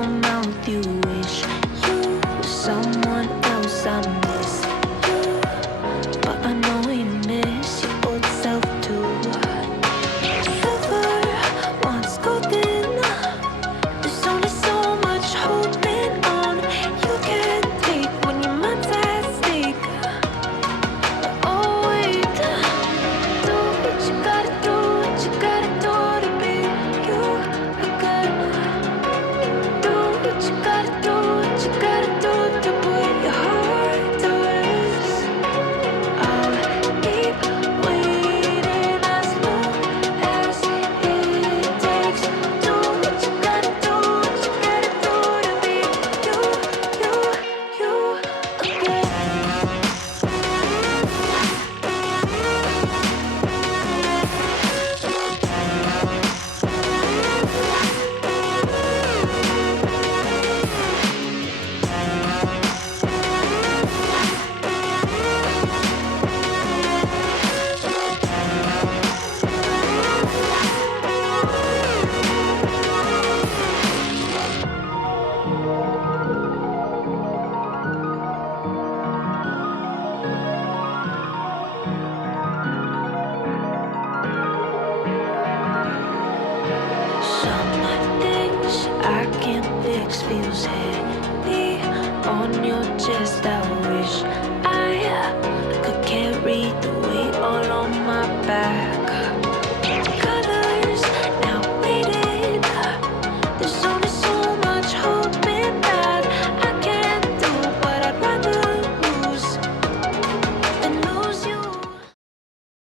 your mouth, you wish you were someone else. I miss you, but I know you miss your old self too. Silver once golden, there's only so much holding on. You can take when your mind's at stake. Oh wait, do what you gotta do, what you gotta do to be you again. Do what you gotta do, what you gotta do to put your heart to rest. I'll keep waiting as long as it takes. Do what you gotta do, what you gotta do to be you again. Some things I can't fix feels heavy on your chest. I wish I